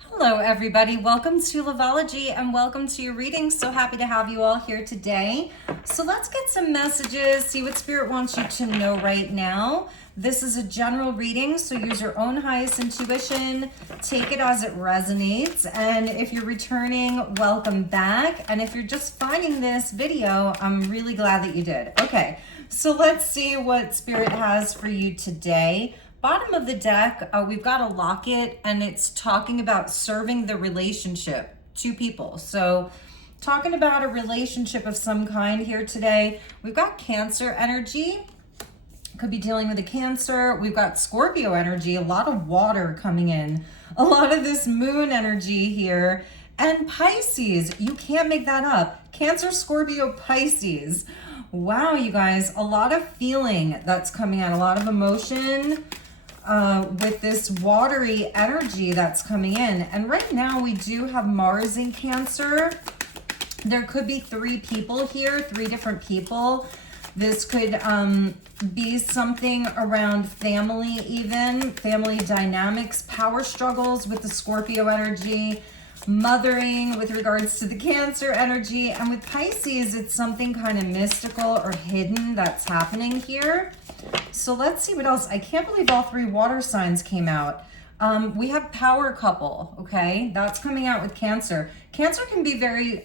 Hello everybody, welcome to Loveology and welcome to your reading. So happy to have you all here today. So let's get some messages, see what Spirit wants you to know right now. This is a general reading, so use your own highest intuition, take it as it resonates. And if you're returning, welcome back. And if you're just finding this video, I'm really glad that you did. Okay, so let's see what Spirit has for you today. Bottom of the deck, we've got a locket and it's talking about serving the relationship, two people. So talking about a relationship of some kind here today. We've got Cancer energy, could be dealing with a Cancer. We've got Scorpio energy, a lot of water coming in, a lot of this moon energy here. And Pisces, you can't make that up. Cancer, Scorpio, Pisces. Wow, you guys, a lot of feeling that's coming out, a lot of emotion. With this watery energy that's coming in. And right now we do have Mars in Cancer. There could be three people here, three different people. This could be something around family even, family dynamics, power struggles with the Scorpio energy, mothering with regards to the Cancer energy. And with Pisces, it's something kind of mystical or hidden that's happening here. So let's see what else. I can't believe all three water signs came out. We have power couple, okay? That's coming out with Cancer. Cancer can be very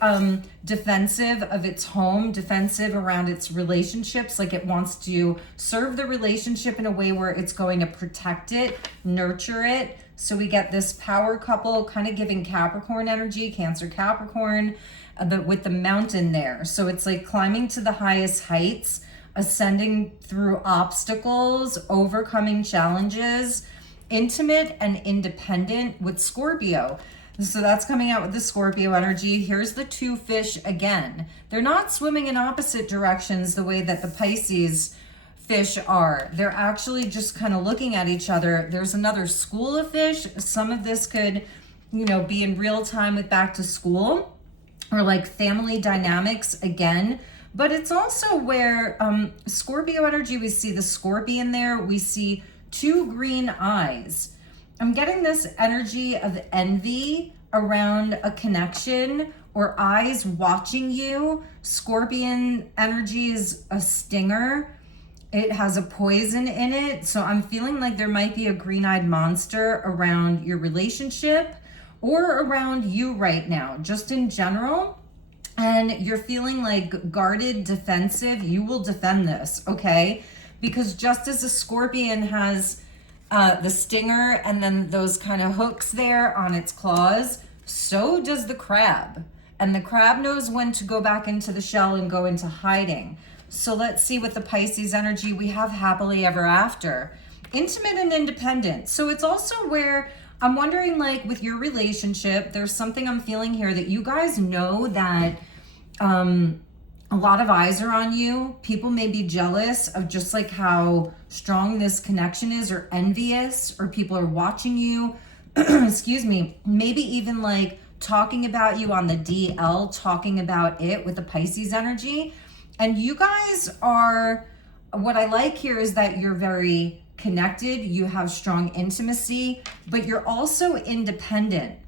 defensive of its home, defensive around its relationships, like it wants to serve the relationship in a way where it's going to protect it, nurture it. So we get this power couple kind of giving Capricorn energy, Cancer, Capricorn, but with the mountain there. So it's like climbing to the highest heights, ascending through obstacles, overcoming challenges, intimate and independent with Scorpio. So that's coming out with the Scorpio energy. Here's the two fish again. They're not swimming in opposite directions the way that the Pisces fish are. They're actually just kind of looking at each other. There's another school of fish. Some of this could, be in real time with back to school or like family dynamics again. But it's also where Scorpio energy, we see the scorpion there. We see two green eyes. I'm getting this energy of envy around a connection or eyes watching you. Scorpion energy is a stinger. It has a poison in it. So I'm feeling like there might be a green-eyed monster around your relationship or around you right now, just in general. And you're feeling like guarded, defensive, you will defend this, okay? Because just as a scorpion has the stinger and then those kind of hooks there on its claws, so does the crab. And the crab knows when to go back into the shell and go into hiding. So let's see with the Pisces energy, we have happily ever after. Intimate and independent. So it's also where I'm wondering, like with your relationship, there's something I'm feeling here that you guys know that a lot of eyes are on you. People may be jealous of just like how strong this connection is, or envious, or people are watching you. Excuse me. Maybe even like talking about you on the DL, talking about it with the Pisces energy. And you guys are, what I like here is that you're very connected, you have strong intimacy, but you're also independent.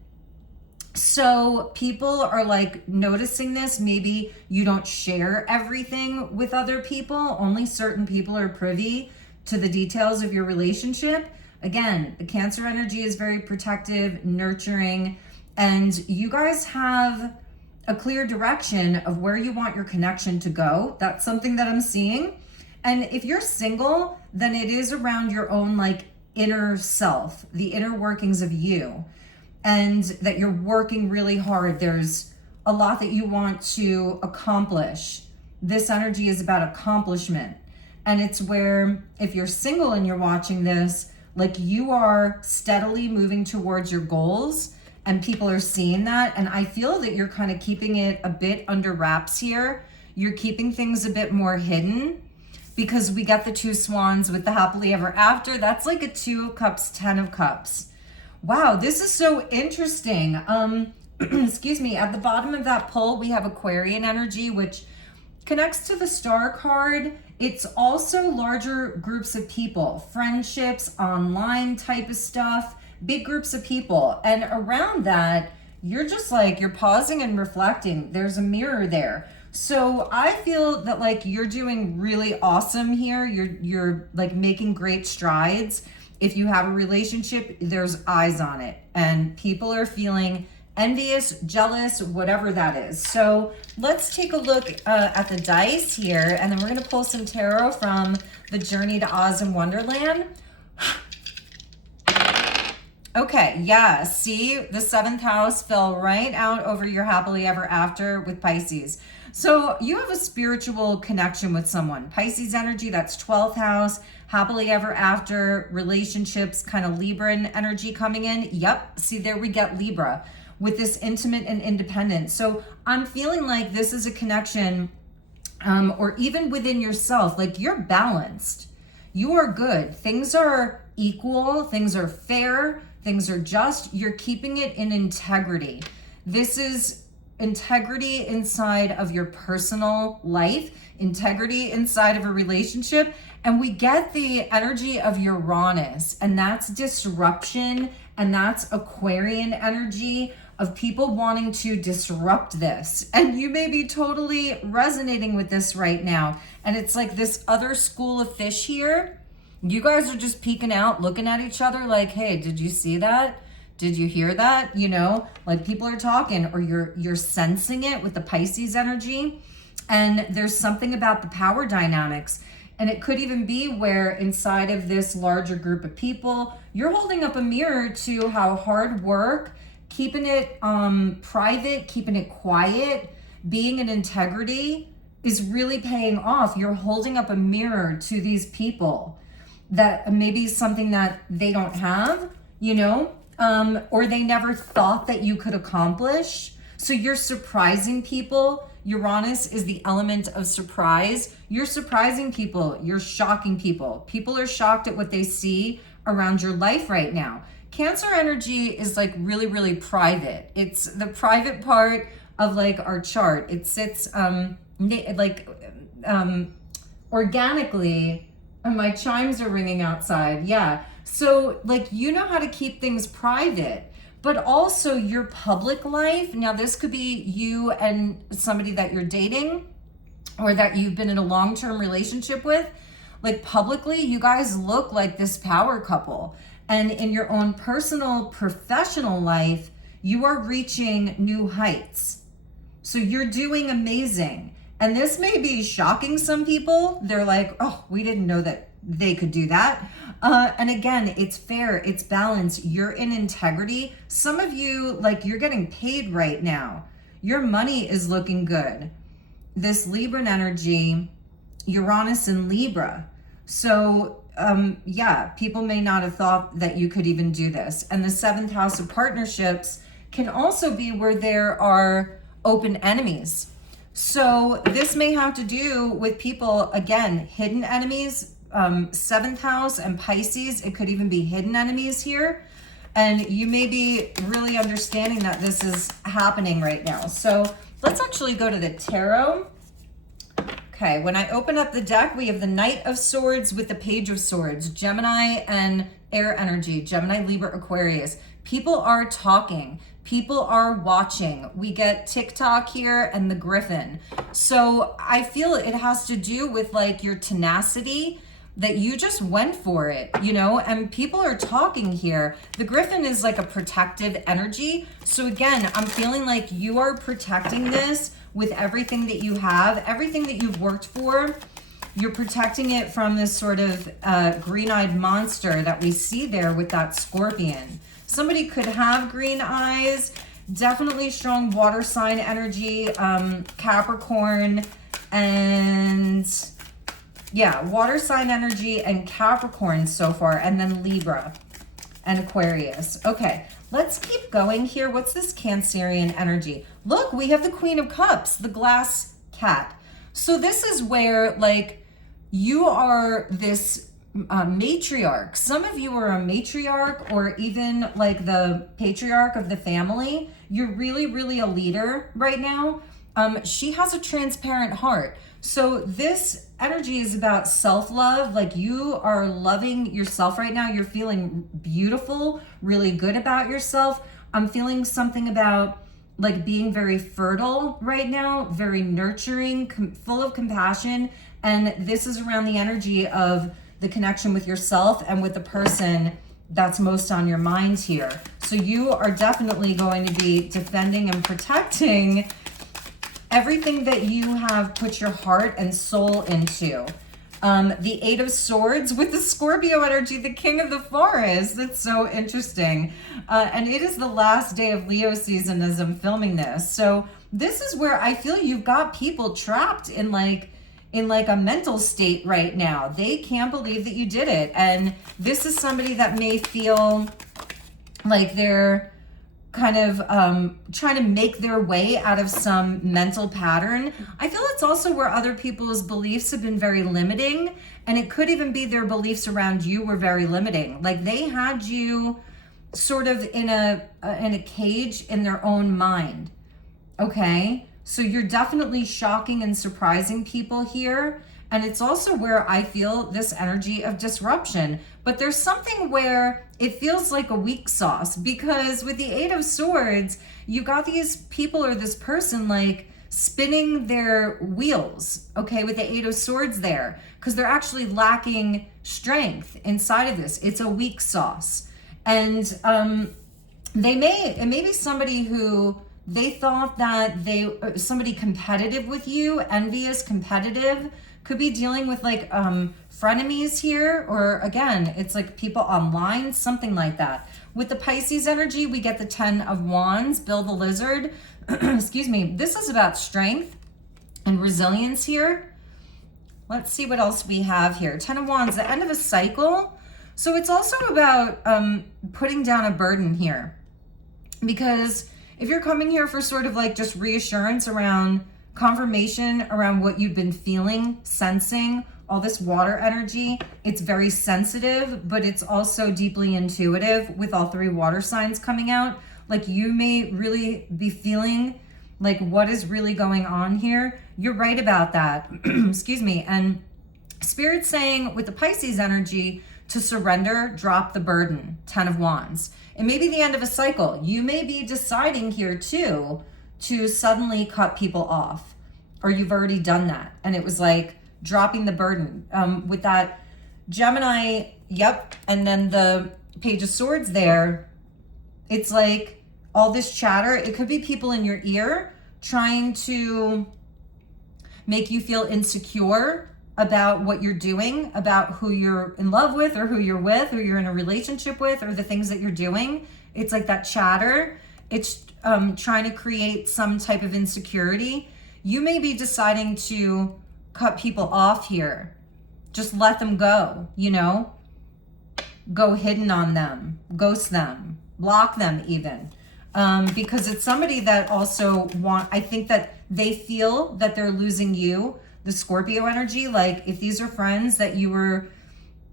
So people are like noticing this. Maybe you don't share everything with other people. Only certain people are privy to the details of your relationship. Again, the Cancer energy is very protective, nurturing, and you guys have a clear direction of where you want your connection to go. That's something that I'm seeing. And if you're single, then it is around your own like inner self, the inner workings of you, and that you're working really hard. There's a lot that you want to accomplish. This energy is about accomplishment. And it's where if you're single and you're watching this, like you are steadily moving towards your goals and people are seeing that. And I feel that you're kind of keeping it a bit under wraps here. You're keeping things a bit more hidden, because we got the two swans with the happily ever after. That's like a 2 of cups, 10 of cups. Wow, this is so interesting. Excuse me, at the bottom of that pull, we have Aquarian energy, which connects to the star card. It's also larger groups of people, friendships, online type of stuff. big groups of people. And around that, you're just like, you're pausing and reflecting. There's a mirror there. So I feel that like you're doing really awesome here. You're like making great strides. If you have a relationship, there's eyes on it and people are feeling envious, jealous, whatever that is. So let's take a look at the dice here, and then we're going to pull some tarot from the Journey to Oz and Wonderland. Okay, yeah, see, the 7th house fell right out over your happily ever after with Pisces. So you have a spiritual connection with someone. Pisces energy, that's 12th house, happily ever after, relationships, kind of Libran energy coming in. Yep, see, there we get Libra with this intimate and independent. So I'm feeling like this is a connection, or even within yourself, like you're balanced. You are good. Things are equal. Things are fair. Things are just. You're keeping it in integrity. This is integrity inside of your personal life, integrity inside of a relationship. And we get the energy of Uranus, and that's disruption, and that's Aquarian energy of people wanting to disrupt this. And you may be totally resonating with this right now. And it's like this other school of fish here. You guys are just peeking out, looking at each other like, hey, did you see that? Did you hear that? You know, like people are talking, or you're sensing it with the Pisces energy. And there's something about the power dynamics. And it could even be where inside of this larger group of people, you're holding up a mirror to how hard work, keeping it private, keeping it quiet, being in integrity is really paying off. You're holding up a mirror to these people that maybe something that they don't have, you know, or they never thought that you could accomplish. So you're surprising people. Uranus is the element of surprise. You're surprising people. You're shocking people. People are shocked at what they see around your life right now. Cancer energy is like really, really private. It's the private part of like our chart. It sits organically. And my chimes are ringing outside. Yeah. So like, you know how to keep things private, but also your public life. Now this could be you and somebody that you're dating or that you've been in a long-term relationship with. Like publicly, you guys look like this power couple. And in your own personal, professional life, you are reaching new heights. So you're doing amazing. And this may be shocking some people. They're like, oh, we didn't know that they could do that. And again, it's fair, it's balanced. You're in integrity. Some of you, like you're getting paid right now. Your money is looking good. This Libran energy, Uranus in Libra. So yeah, people may not have thought that you could even do this. And the 7th house of partnerships can also be where there are open enemies. So this may have to do with people, again, hidden enemies, 7th house and Pisces. It could even be hidden enemies here. And you may be really understanding that this is happening right now. So let's actually go to the tarot. Okay, when I open up the deck, we have the Knight of Swords with the Page of Swords, Gemini and air energy, Gemini, Libra, Aquarius. People are talking. People are watching. We get TikTok here and the Griffin. So I feel it has to do with like your tenacity, that you just went for it, you know, and people are talking here. The Griffin is like a protective energy. So again, I'm feeling like you are protecting this with everything that you have, everything that you've worked for. You're protecting it from this sort of green-eyed monster that we see there with that scorpion. Somebody could have green eyes, definitely strong water sign energy, Capricorn, and yeah, water sign energy and Capricorn so far, and then Libra and Aquarius. Okay, let's keep going here. What's this Cancerian energy? Look, we have the Queen of Cups, the glass cat. So this is where like you are this matriarch. Some of you are a matriarch or even like the patriarch of the family. You're really, really a leader right now. she has a transparent heart. So this energy is about self-love. Like you are loving yourself right now. You're feeling beautiful, really good about yourself. I'm feeling something about like being very fertile right now, very nurturing, full of compassion. And this is around the energy of the connection with yourself and with the person that's most on your mind here. So you are definitely going to be defending and protecting everything that you have put your heart and soul into. The Eight of Swords with the Scorpio energy, the King of the Forest. That's so interesting. And it is the last day of Leo season as I'm filming this. So this is where I feel you've got people trapped in like a mental state right now. They can't believe that you did it. And this is somebody that may feel like they're kind of trying to make their way out of some mental pattern. I feel it's also where other people's beliefs have been very limiting, and it could even be their beliefs around you were very limiting. Like they had you sort of in a cage in their own mind. Okay? So you're definitely shocking and surprising people here. And it's also where I feel this energy of disruption. But there's something where it feels like a weak sauce, because with the Eight of Swords, you got these people or this person like spinning their wheels, okay, with the Eight of Swords there, because they're actually lacking strength inside of this. It's a weak sauce. And it may be somebody who they thought that somebody competitive with you, envious, competitive, could be dealing with like frenemies here, or again, it's like people online, something like that. With the Pisces energy, we get the 10 of Wands, Bill the Lizard. Excuse me. This is about strength and resilience here. Let's see what else we have here. 10 of Wands, the end of a cycle. So it's also about putting down a burden here, because if you're coming here for sort of like just reassurance around confirmation around what you've been feeling, sensing, all this water energy, it's very sensitive, but it's also deeply intuitive with all three water signs coming out. Like you may really be feeling like what is really going on here. You're right about that. Excuse me. And Spirit's saying with the Pisces energy to surrender, drop the burden, 10 of Wands. It may be the end of a cycle. You may be deciding here too to suddenly cut people off, or you've already done that. And it was like dropping the burden with that Gemini. Yep. And then the Page of Swords there. It's like all this chatter. It could be people in your ear trying to make you feel insecure about what you're doing, about who you're in love with or who you're with or you're in a relationship with or the things that you're doing. It's like that chatter. It's trying to create some type of insecurity. You may be deciding to cut people off here. Just let them go, you know? Go hidden on them, ghost them, block them even. Because it's somebody that also I think that they feel that they're losing you. The Scorpio energy, like if these are friends that you were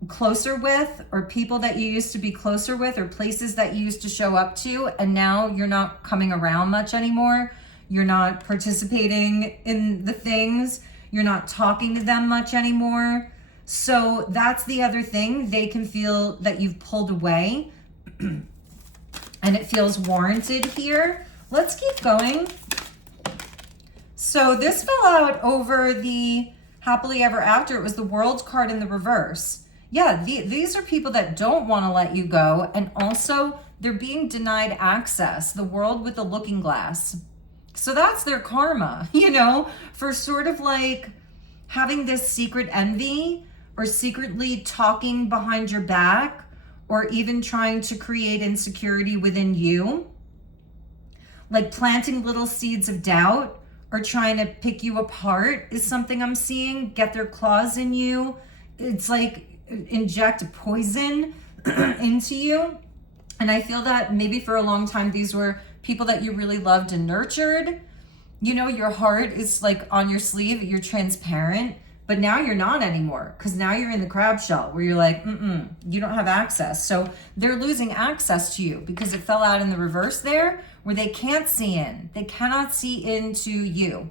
closer with, or people that you used to be closer with, or places that you used to show up to, and now you're not coming around much anymore. You're not participating in the things. You're not talking to them much anymore. So that's the other thing. They can feel that you've pulled away and it feels warranted here. Let's keep going. So this fell out over the happily ever after. It was the World card in the reverse. Yeah, these are people that don't want to let you go. And also they're being denied access. The World with the looking glass. So that's their karma, you know, for sort of like having this secret envy or secretly talking behind your back or even trying to create insecurity within you. Like planting little seeds of doubt or trying to pick you apart is something I'm seeing. Get their claws in you. It's like inject poison into you. And I feel that maybe for a long time, these were people that you really loved and nurtured. You know, your heart is like on your sleeve. You're transparent. But now you're not anymore, because now you're in the crab shell where you're like, you don't have access. So they're losing access to you because it fell out in the reverse there, where they can't see in. They cannot see into you.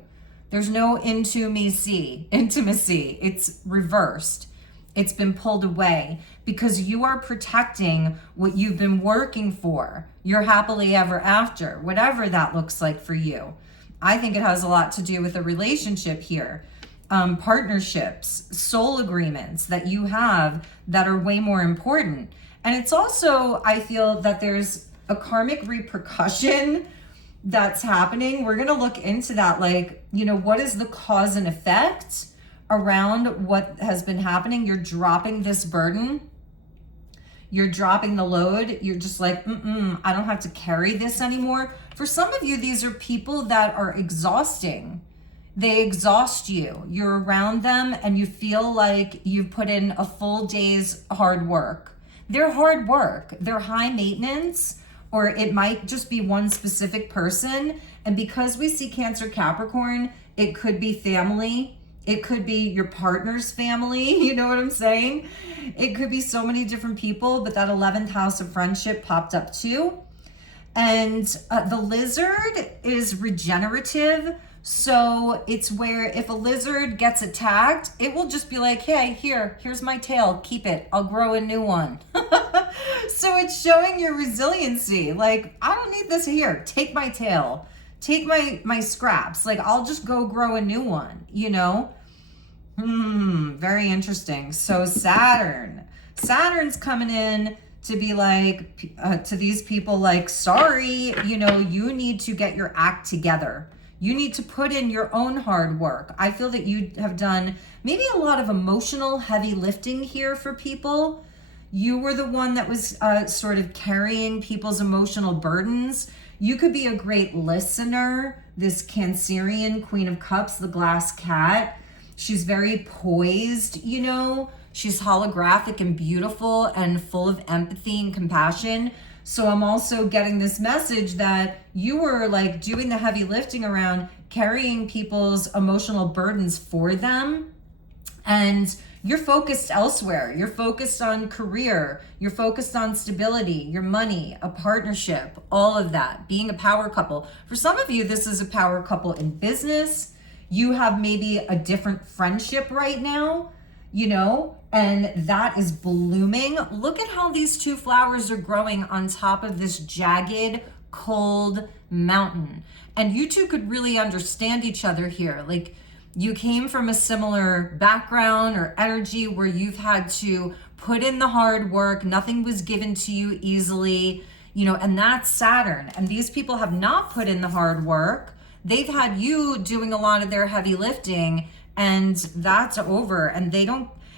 There's no intimacy. It's reversed. It's been pulled away because you are protecting what you've been working for, your happily ever after, whatever that looks like for you. I think it has a lot to do with a relationship here. Partnerships, soul agreements that you have that are way more important. And it's also, I feel that there's a karmic repercussion that's happening. We're going to look into that. Like, what is the cause and effect around what has been happening? You're dropping this burden. You're dropping the load. You're just like, I don't have to carry this anymore. For some of you, these are people that are exhausting. They exhaust you. You're around them and you feel like you've put in a full day's hard work. They're hard work. They're high maintenance, or it might just be one specific person. And because we see Cancer Capricorn, it could be family. It could be your partner's family. You know what I'm saying? It could be so many different people, but that 11th house of friendship popped up too. And the lizard is regenerative. So it's where if a lizard gets attacked, it will just be like, hey, here's my tail, keep it, I'll grow a new one. So it's showing your resiliency. Like, I don't need this here, take my tail, take my scraps, like I'll just go grow a new one, Very interesting. So Saturn's coming in to be like, to these people like, sorry, you need to get your act together. You need to put in your own hard work. I feel that you have done maybe a lot of emotional heavy lifting here for people. You were the one that was sort of carrying people's emotional burdens. You could be a great listener. This Cancerian Queen of Cups, the glass cat, she's very poised, She's holographic and beautiful and full of empathy and compassion. So I'm also getting this message that you were like doing the heavy lifting around carrying people's emotional burdens for them. And you're focused elsewhere. You're focused on career. You're focused on stability, your money, a partnership, all of that, being a power couple. For some of you, this is a power couple in business. You have maybe a different friendship right now, and that is blooming. Look at how these two flowers are growing on top of this jagged, cold mountain. And you two could really understand each other here. Like, you came from a similar background or energy where you've had to put in the hard work. Nothing was given to you easily, and that's Saturn. And these people have not put in the hard work. They've had you doing a lot of their heavy lifting, and that's over. And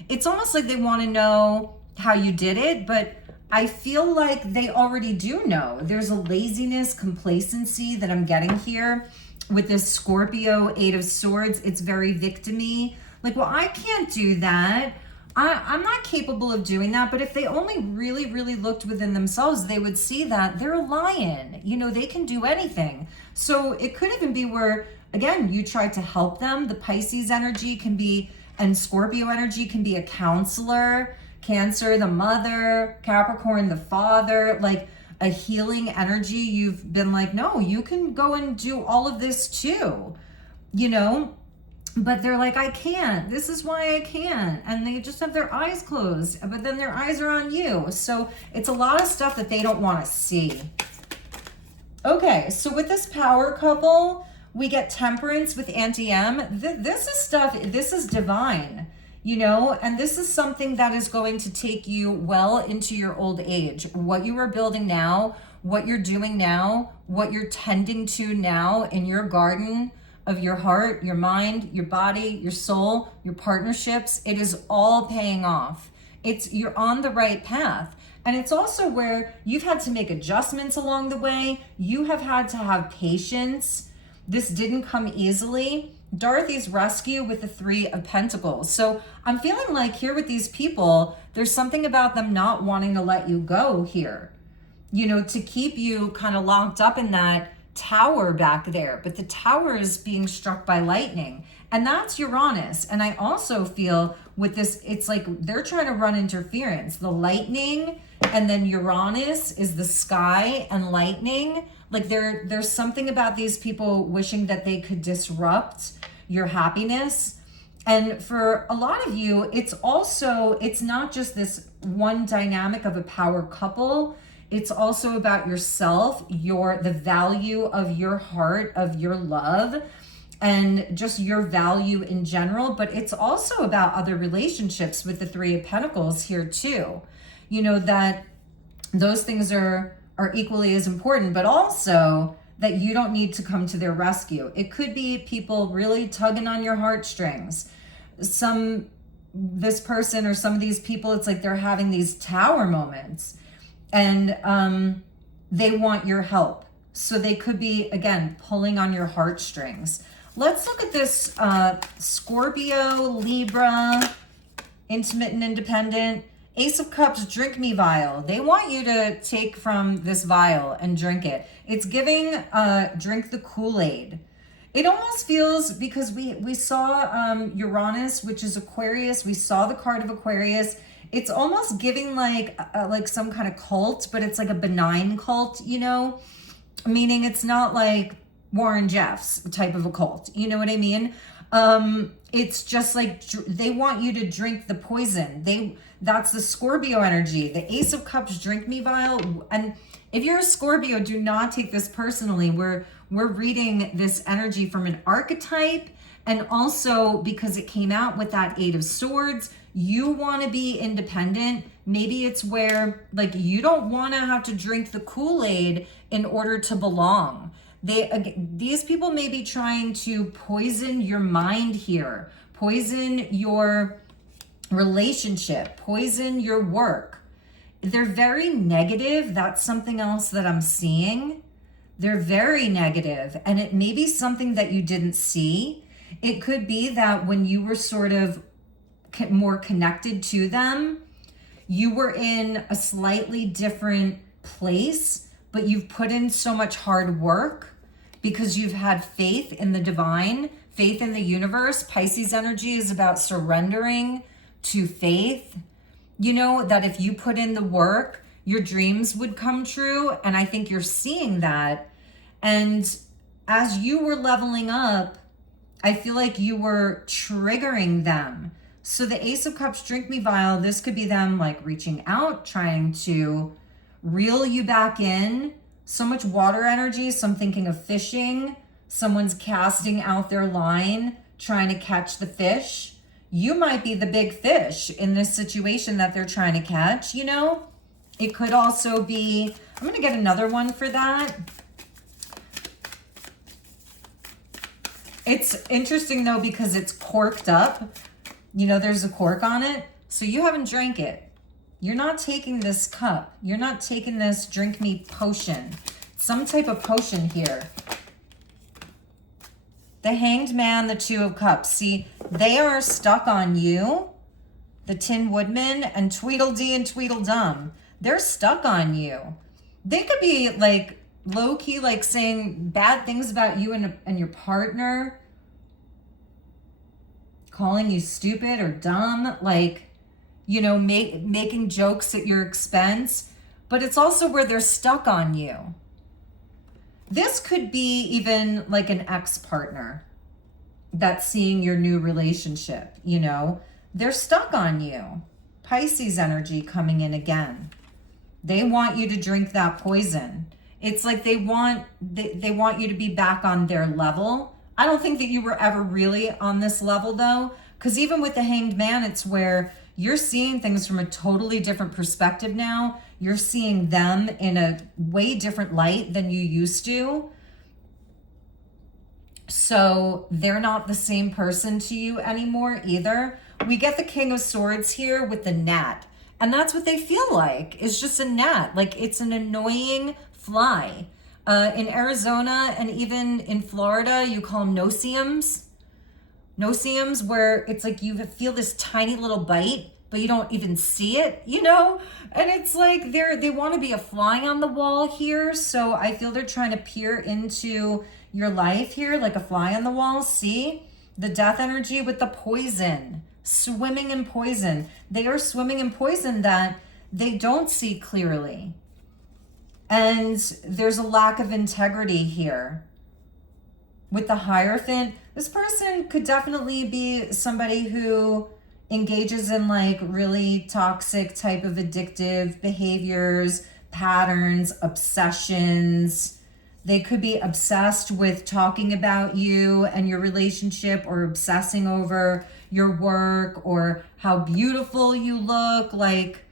it's almost like they want to know how you did it, but I feel like they already do know. There's a laziness, complacency that I'm getting here with this Scorpio 8 of Swords. It's very victim-y. Like, well, I can't do that. I'm not capable of doing that. But if they only really, really looked within themselves, they would see that they're a lion. They can do anything. So it could even be where, again, you tried to help them. The Pisces energy can be, and Scorpio energy can be a counselor. Cancer, the mother. Capricorn, the father. Like a healing energy. You've been like, no, you can go and do all of this too. But they're like, I can't. This is why I can't. And they just have their eyes closed. But then their eyes are on you. So it's a lot of stuff that they don't want to see. Okay, so with this power couple, we get Temperance with Anti-M. This is divine, and this is something that is going to take you well into your old age. What you are building now, what you're doing now, what you're tending to now in your garden of your heart, your mind, your body, your soul, your partnerships, it is all paying off. You're on the right path. And it's also where you've had to make adjustments along the way. You have had to have patience. This didn't come easily. Dorothy's rescue with the 3 of Pentacles. So I'm feeling like here with these people, there's something about them not wanting to let you go here. To keep you kind of locked up in that tower back there, but the tower is being struck by lightning. And that's Uranus. And I also feel with this, it's like they're trying to run interference. The lightning, and then Uranus is the sky and lightning. Like there's something about these people wishing that they could disrupt your happiness. And for a lot of you, it's not just this one dynamic of a power couple. It's also about yourself, the value of your heart, of your love, and just your value in general. But it's also about other relationships with the Three of Pentacles here too. You know, that those things are equally as important, but also that you don't need to come to their rescue. It could be people really tugging on your heartstrings. This person or some of these people, it's like they're having these tower moments, and they want your help. So they could be, again, pulling on your heartstrings. Let's look at this Scorpio, Libra, intimate and independent. Ace of Cups, drink me vial. They want you to take from this vial and drink it. It's giving drink the Kool-Aid. It almost feels, because we saw Uranus, which is Aquarius. We saw the card of Aquarius. It's almost giving like some kind of cult, but it's like a benign cult, you know? Meaning it's not like Warren Jeffs type of a cult. You know what I mean? It's just like they want you to drink the poison. That's the Scorpio energy. The Ace of Cups, drink me vial. And if you're a Scorpio, do not take this personally. We're reading this energy from an archetype, and also because it came out with that Eight of Swords, you want to be independent. Maybe it's where like you don't want to have to drink the Kool-Aid in order to belong. These people may be trying to poison your mind here, poison your relationship, poison your work. They're very negative. That's something else that I'm seeing. They're very negative, and it may be something that you didn't see. It could be that when you were sort of more connected to them, you were in a slightly different place, but you've put in so much hard work because you've had faith in the divine, faith in the universe. Pisces energy is about surrendering to faith. You know, that if you put in the work, your dreams would come true. And I think you're seeing that. And as you were leveling up, I feel like you were triggering them. So the Ace of Cups, drink me vial, this could be them like reaching out, trying to reel you back in. So much water energy. So I'm thinking of fishing. Someone's casting out their line, trying to catch the fish. You might be the big fish in this situation that they're trying to catch, you know? It could also be, I'm going to get another one for that. It's interesting though, because it's corked up. You know, there's a cork on it. So you haven't drank it. You're not taking this cup. You're not taking this drink me potion. Some type of potion here. The Hanged Man, the Two of Cups. See, they are stuck on you. The Tin Woodman and Tweedledee and Tweedledum. They're stuck on you. They could be like low-key, like saying bad things about you and your partner. Calling you stupid or dumb. Like, you know, making jokes at your expense. But it's also where they're stuck on you. This could be even like an ex-partner that's seeing your new relationship, you know. They're stuck on you. Pisces energy coming in again. They want you to drink that poison. It's like they want you to be back on their level. I don't think that you were ever really on this level though, because even with the Hanged Man, it's where you're seeing things from a totally different perspective now. You're seeing them in a way different light than you used to. So they're not the same person to you anymore either. We get the King of Swords here with the gnat. And that's what they feel like. It's just a gnat. Like it's an annoying fly. In Arizona and even in Florida, you call them no-see-ums. No-see-ums, where it's like you feel this tiny little bite, but you don't even see it, you know? And it's like they want to be a fly on the wall here. So I feel they're trying to peer into your life here like a fly on the wall. See the death energy with the poison, swimming in poison. They are swimming in poison that they don't see clearly. And there's a lack of integrity here. With the Hierophant, this person could definitely be somebody who engages in like really toxic type of addictive behaviors, patterns, obsessions. They could be obsessed with talking about you and your relationship, or obsessing over your work or how beautiful you look, like,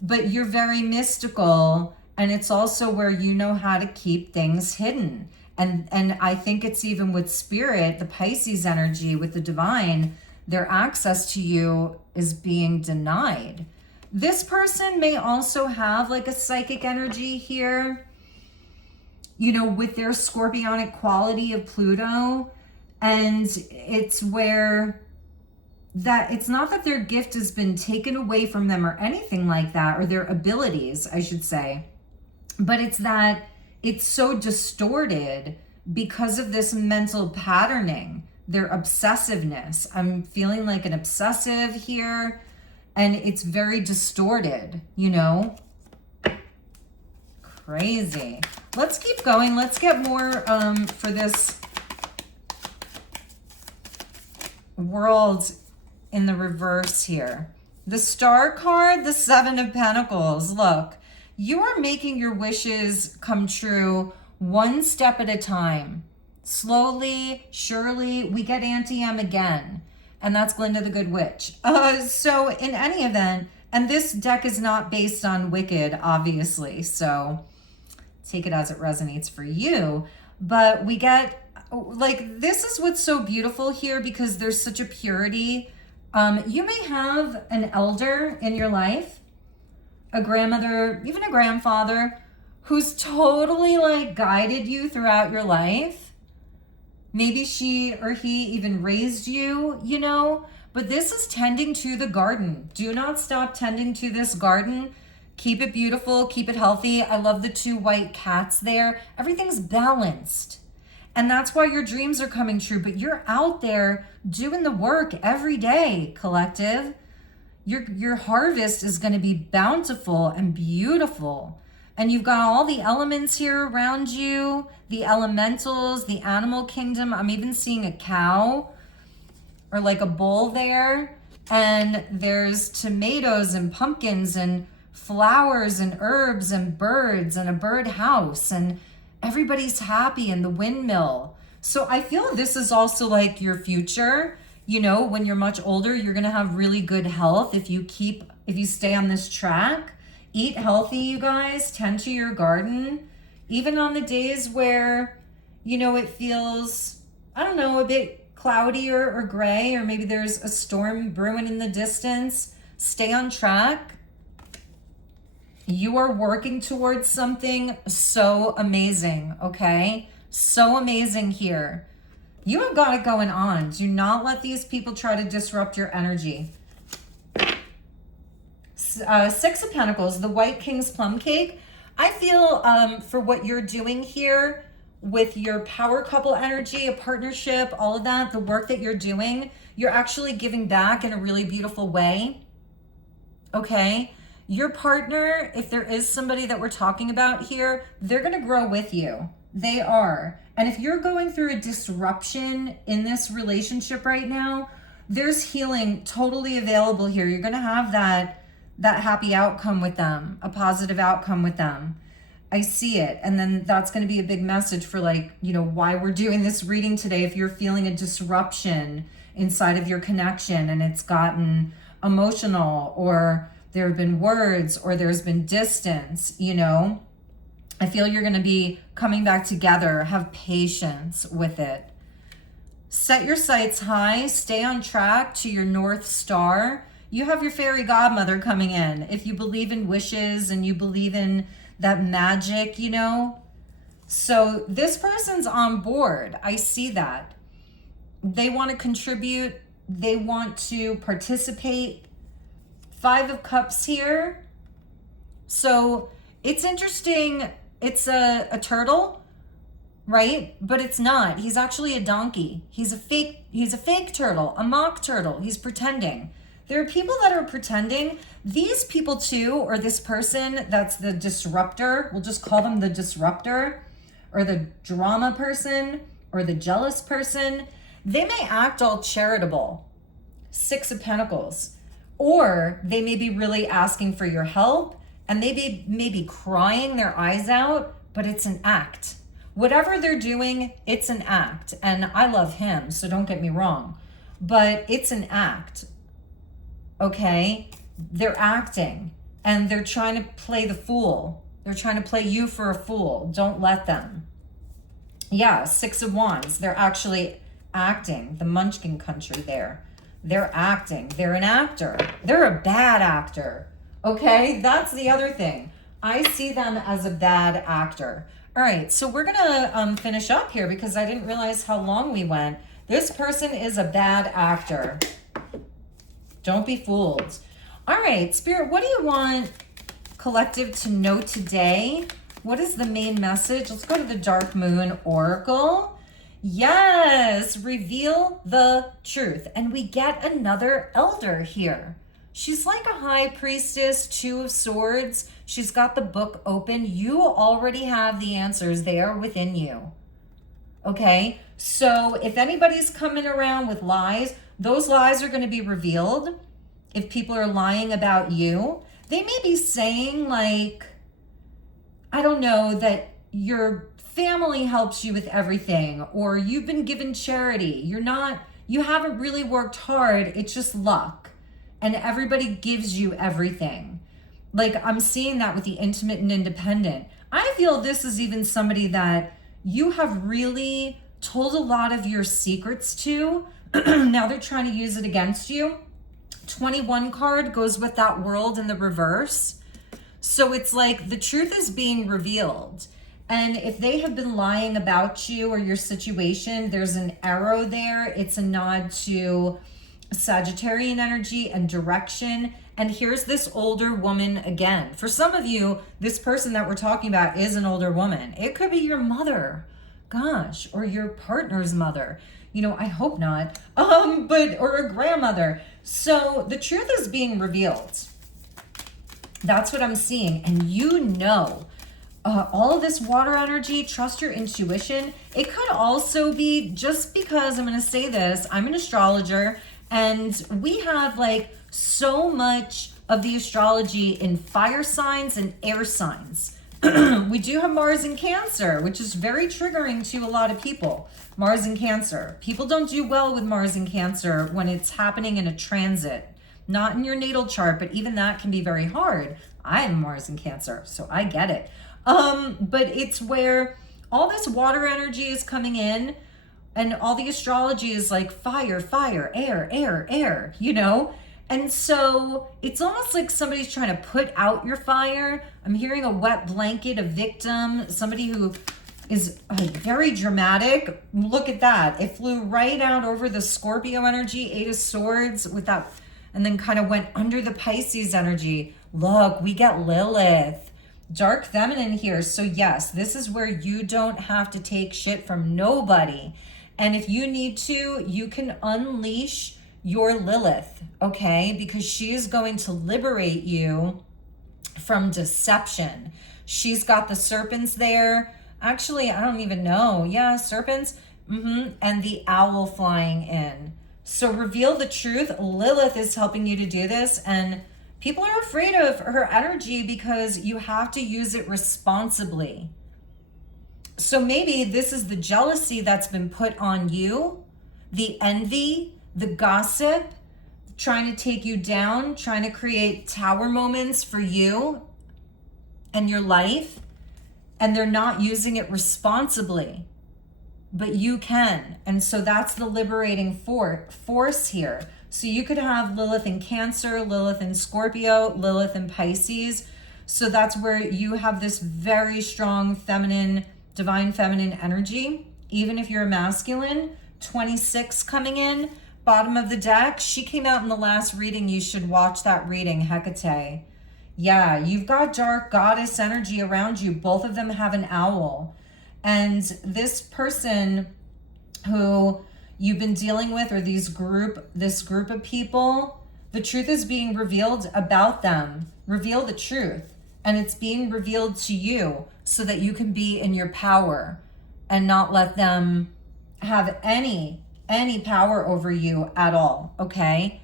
but you're very mystical, and it's also where you know how to keep things hidden. And I think it's even with spirit, the Pisces energy with the divine, their access to you is being denied. This person may also have like a psychic energy here, you know, with their scorpionic quality of Pluto. And it's where that it's not that their gift has been taken away from them or anything like that, or their abilities, I should say, but it's that it's so distorted because of this mental patterning, their obsessiveness. I'm feeling like an obsessive here, and it's very distorted, you know? Crazy. Let's keep going. Let's get more for this world in the reverse here. The Star card, the Seven of Pentacles. Look, you are making your wishes come true one step at a time. Slowly, surely. We get Auntie M again, and that's Glinda the Good Witch. So in any event, and this deck is not based on Wicked, obviously, so take it as it resonates for you. But we get, like, this is what's so beautiful here, because there's such a purity. You may have an elder in your life, a grandmother, even a grandfather, who's totally like guided you throughout your life. Maybe she or he even raised you, you know, but this is tending to the garden. Do not stop tending to this garden. Keep it beautiful, keep it healthy. I love the two white cats there. Everything's balanced. And that's why your dreams are coming true, but you're out there doing the work every day, collective. Your harvest is going to be bountiful and beautiful. And you've got all the elements here around you, the elementals, the animal kingdom. I'm even seeing a cow or like a bull there. And there's tomatoes and pumpkins and flowers and herbs and birds and a bird house, and everybody's happy in the windmill. So I feel this is also like your future. You know, when you're much older, you're going to have really good health if you stay on this track. Eat healthy, you guys. Tend to your garden. Even on the days where, you know, it feels, I don't know, a bit cloudy or gray, or maybe there's a storm brewing in the distance. Stay on track. You are working towards something so amazing, okay? So amazing here. You have got it going on. Do not let these people try to disrupt your energy. Six of Pentacles, the White King's Plum Cake. I feel for what you're doing here with your power couple energy, a partnership, all of that, the work that you're doing, you're actually giving back in a really beautiful way, okay? Your partner, if there is somebody that we're talking about here, they're going to grow with you. They are. And if you're going through a disruption in this relationship right now, there's healing totally available here. You're going to have that happy outcome with them, a positive outcome with them. I see it. And then that's going to be a big message for, like, you know, why we're doing this reading today. If you're feeling a disruption inside of your connection and it's gotten emotional, or there have been words, or there's been distance, you know, I feel you're going to be coming back together. Have patience with it. Set your sights high. Stay on track to your North Star. You have your fairy godmother coming in. If you believe in wishes and you believe in that magic, you know. So this person's on board. I see that. They want to contribute. They want to participate. Five of Cups here. So it's interesting. It's a turtle, right? But it's not. He's actually a donkey. He's a fake turtle, a mock turtle. He's pretending. There are people that are pretending. These people too, or this person that's the disruptor, we'll just call them the disruptor, or the drama person, or the jealous person. They may act all charitable. Six of Pentacles. Or they may be really asking for your help, and they may be crying their eyes out, but it's an act. Whatever they're doing, it's an act. And I love him, so don't get me wrong. But it's an act. Okay? They're acting, and they're trying to play the fool. They're trying to play you for a fool. Don't let them. Yeah, Six of Wands. They're actually acting. The Munchkin country there. They're acting. They're an actor. They're a bad actor. Okay? That's the other thing. I see them as a bad actor. All right, so we're going to finish up here because I didn't realize how long we went. This person is a bad actor. Don't be fooled. All right, Spirit, what do you want collective to know today? What is the main message? Let's go to the Dark Moon Oracle. Yes, reveal the truth. And we get another elder here. She's like a high priestess, Two of Swords. She's got the book open. You already have the answers. They are within you. Okay, so if anybody's coming around with lies, those lies are going to be revealed. If people are lying about you, they may be saying like, I don't know, that your family helps you with everything, or you've been given charity. You haven't really worked hard. It's just luck. And everybody gives you everything. Like I'm seeing that with the intimate and independent. I feel this is even somebody that you have really told a lot of your secrets to. Now they're trying to use it against you. 21 card goes with that World in the reverse. So it's like the truth is being revealed. And if they have been lying about you or your situation, there's an arrow there. It's a nod to Sagittarian energy and direction. And here's this older woman again. For some of you, this person that we're talking about is an older woman. It could be your mother, gosh, or your partner's mother. You know, I hope not, or a grandmother. So the truth is being revealed. That's what I'm seeing. And you know, all of this water energy, trust your intuition. It could also be, just because I'm going to say this, I'm an astrologer, and we have like so much of the astrology in fire signs and air signs. We do have Mars in Cancer, which is very triggering to a lot of people. Mars in Cancer. People don't do well with Mars in Cancer when it's happening in a transit. Not in your natal chart, but even that can be very hard. I have Mars in Cancer, so I get it. But it's where all this water energy is coming in, and all the astrology is like fire, fire, air, air, air, you know? And so it's almost like somebody's trying to put out your fire. I'm hearing a wet blanket, a victim, somebody who is very dramatic. Look at that. It flew right out over the Scorpio energy, Eight of Swords with that, and then kind of went under the Pisces energy. Look, we get Lilith. Dark feminine here. So yes, this is where you don't have to take shit from nobody. And if you need to, you can unleash your Lilith, okay? Because she is going to liberate you from deception. She's got the serpents there. Actually, I don't even know. Yeah, serpents. And the owl flying in. So reveal the truth. Lilith is helping you to do this. And people are afraid of her energy because you have to use it responsibly. So maybe this is the jealousy that's been put on you, the envy, the gossip, trying to take you down, trying to create tower moments for you and your life, and they're not using it responsibly, but you can. And so that's the liberating force here. So you could have Lilith in Cancer, Lilith in Scorpio, Lilith in Pisces. So that's where you have this very strong feminine, divine feminine energy. Even if you're a masculine, 26 coming in, bottom of the deck, she came out in the last reading. You should watch that reading, Hecate. Yeah, you've got dark goddess energy around you. Both of them have an owl. And this person who you've been dealing with, or this group of people, the truth is being revealed about them. Reveal the truth. And it's being revealed to you so that you can be in your power and not let them have any power over you at all, okay?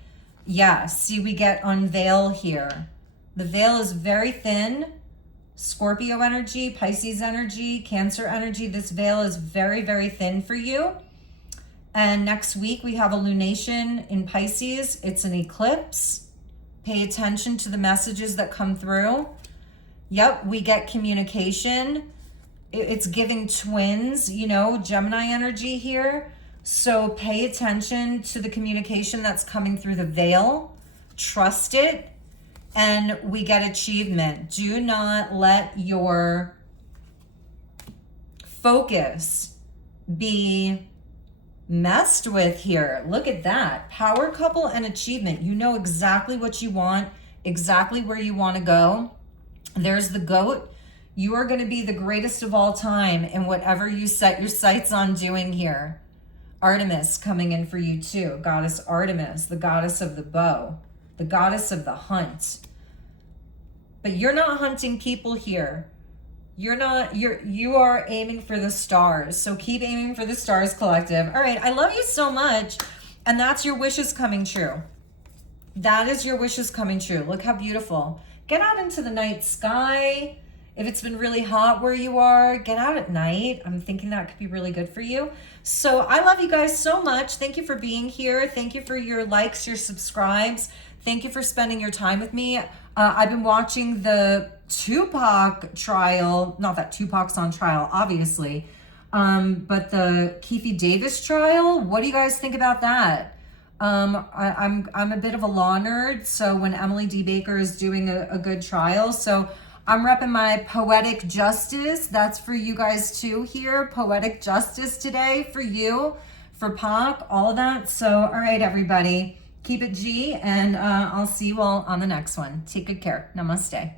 Yeah, see, we get unveil here. The veil is very thin. Scorpio energy, Pisces energy, Cancer energy. This veil is very, very thin for you. And next week we have a lunation in Pisces. It's an eclipse. Pay attention to the messages that come through. Yep, we get communication. It's giving twins, you know, Gemini energy here. So pay attention to the communication that's coming through the veil. Trust it. And we get achievement. Do not let your focus be messed with here. Look at that. Power couple and achievement. You know exactly what you want, exactly where you want to go. There's the goat. You are going to be the greatest of all time in whatever you set your sights on doing here. Artemis coming in for you too. Goddess Artemis, the goddess of the bow, the goddess of the hunt. But you're not hunting people here. You are aiming for the stars. So keep aiming for the stars, collective. All right, I love you so much. And that's your wishes coming true. That is your wishes coming true. Look how beautiful. Get out into the night sky. If it's been really hot where you are, get out at night. I'm thinking that could be really good for you. So I love you guys so much. Thank you for being here. Thank you for your likes, your subscribes. Thank you for spending your time with me. I've been watching the Tupac trial. Not that Tupac's on trial, obviously. But the Keefe Davis trial. What do you guys think about that? I'm a bit of a law nerd. So when Emily D. Baker is doing a good trial. So I'm repping my poetic justice. That's for you guys too here. Poetic justice today for you, for Pac, all of that. So, all right, everybody, keep it G, and I'll see you all on the next one. Take good care. Namaste.